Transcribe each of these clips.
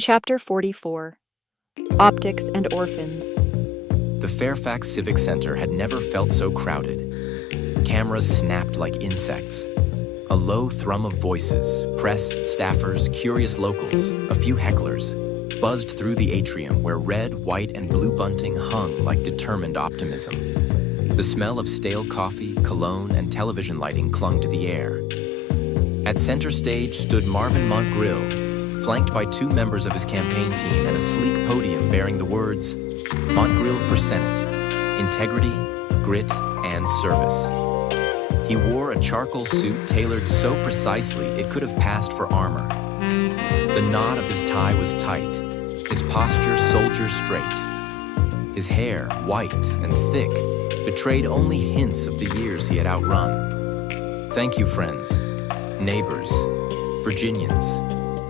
Chapter 44 Optics and Orphans. The Fairfax Civic Center had never felt so crowded. Cameras snapped like insects. A low thrum of voices, press, staffers, curious locals, a few hecklers, buzzed through the atrium where red, white, and blue bunting hung like determined optimism. The smell of stale coffee, cologne, and television lighting clung to the air. At center stage stood Marvin Montgril, flanked by two members of his campaign team and a sleek podium bearing the words, Montgril for Senate, integrity, grit, and service. He wore a charcoal suit tailored so precisely it could have passed for armor. The knot of his tie was tight, his posture soldier straight. His hair, white and thick, betrayed only hints of the years he had outrun. "Thank you, friends, neighbors, Virginians,"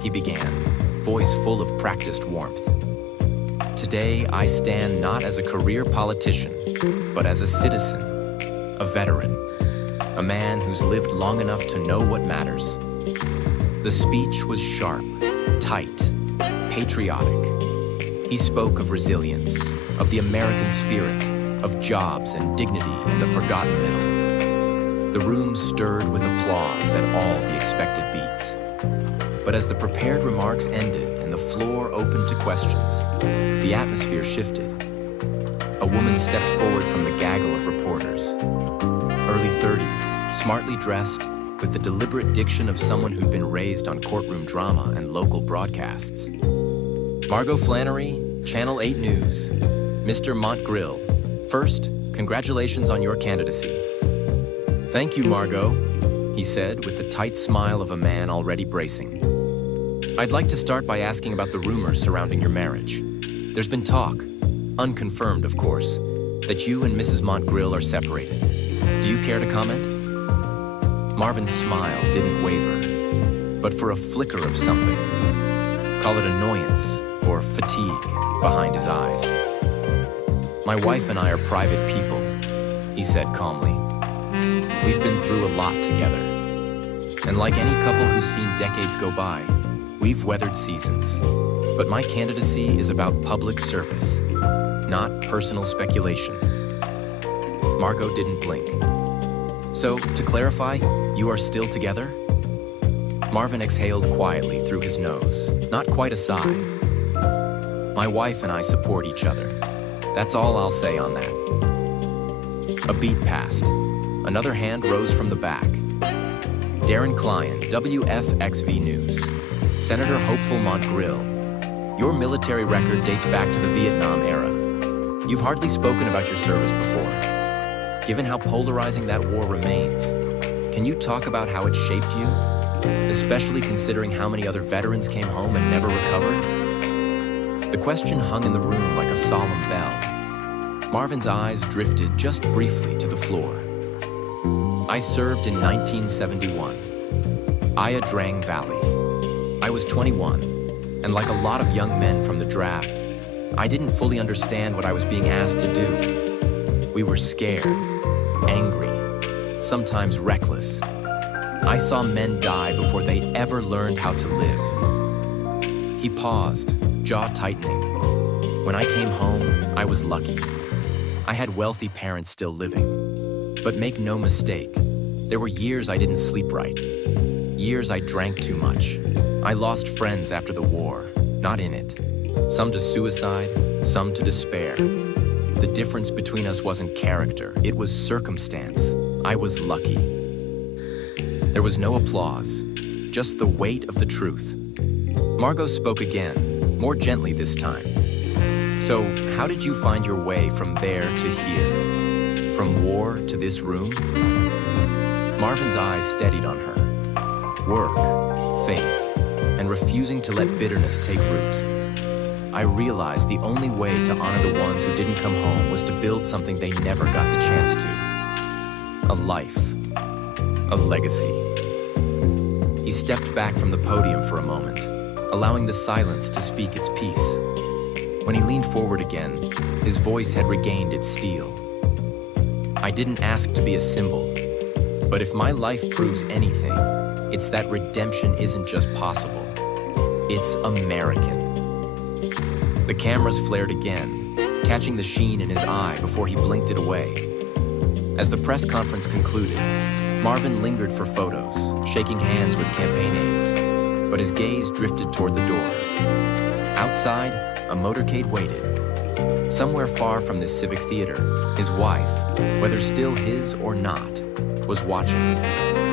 he began, voice full of practiced warmth. "Today, I stand not as a career politician, but as a citizen, a veteran, a man who's lived long enough to know what matters." The speech was sharp, tight, patriotic. He spoke of resilience, of the American spirit, of jobs and dignity in the forgotten middle. The room stirred with applause at all the expected beats. But as the prepared remarks ended and the floor opened to questions, the atmosphere shifted. A woman stepped forward from the gaggle of reporters. Early 30s, smartly dressed, with the deliberate diction of someone who'd been raised on courtroom drama and local broadcasts. "Margot Flannery, Channel 8 News. Mr. Montgril, first, congratulations on your candidacy." "Thank you, Margot," he said with the tight smile of a man already bracing. "I'd like to start by asking about the rumors surrounding your marriage. There's been talk, unconfirmed of course, that you and Mrs. Montgril are separated. Do you care to comment?" Marvin's smile didn't waver, but for a flicker of something, call it annoyance or fatigue, behind his eyes. "My wife and I are private people," he said calmly. "We've been through a lot together. And like any couple who's seen decades go by, we've weathered seasons. But my candidacy is about public service, not personal speculation." Margot didn't blink. "So, to clarify, you are still together?" Marvin exhaled quietly through his nose, not quite a sigh. "My wife and I support each other. That's all I'll say on that." A beat passed. Another hand rose from the back. "Darren Klein, WFXV News. Senator Hopeful Montgril, your military record dates back to the Vietnam era. You've hardly spoken about your service before. Given how polarizing that war remains, can you talk about how it shaped you, especially considering how many other veterans came home and never recovered?" The question hung in the room like a solemn bell. Marvin's eyes drifted just briefly to the floor. "I served in 1971, Ia Drang Valley. I was 21, and like a lot of young men from the draft, I didn't fully understand what I was being asked to do. We were scared, angry, sometimes reckless. I saw men die before they ever learned how to live." He paused, jaw tightening. "When I came home, I was lucky. I had wealthy parents still living. But make no mistake, there were years I didn't sleep right. Years I drank too much. I lost friends after the war, not in it. Some to suicide, some to despair. The difference between us wasn't character, it was circumstance. I was lucky." There was no applause, just the weight of the truth. Margot spoke again, more gently this time. "So, how did you find your way from there to here? From war to this room?" Marvin's eyes steadied on her. Work, faith, and refusing to let bitterness take root. "I realized the only way to honor the ones who didn't come home was to build something they never got the chance to. A life, a legacy." He stepped back from the podium for a moment, allowing the silence to speak its piece. When he leaned forward again, his voice had regained its steel. "I didn't ask to be a symbol, but if my life proves anything, it's that redemption isn't just possible, it's American." The cameras flared again, catching the sheen in his eye before he blinked it away. As the press conference concluded, Marvin lingered for photos, shaking hands with campaign aides, but his gaze drifted toward the doors. Outside, a motorcade waited. Somewhere far from this civic theater, his wife, whether still his or not, was watching.